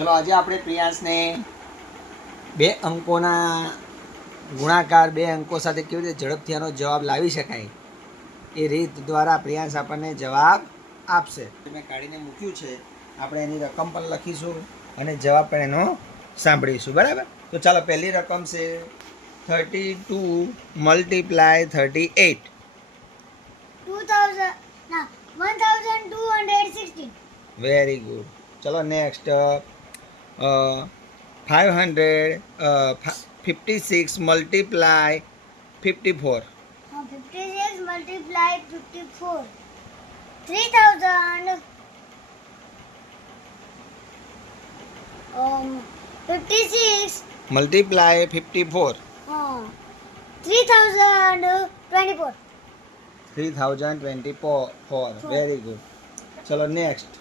ચલો આજે આપણે પ્રિયાંશને બે અંકોના ગુણાકાર બે અંકો સાથે કેવી રીતે ઝડપથી આનો જવાબ લાવી શકાય એ રીત દ્વારા પ્રિયાંશ આપણને જવાબ આપશે. મેં કાઢીને મૂક્યું છે, આપણે એની રકમ પણ લખીશું અને જવાબ પણ એનો સાંભળીશું. બરાબર? તો ચાલો, પહેલી રકમ છે 32 મલ્ટીપ્લાય 38. 1216. Very good. ચલો next 56 multiply 54. 56 multiply 54. 3000. 56. Multiply 54. 3024. 3024. Very good. ચલો નેક્સ્ટ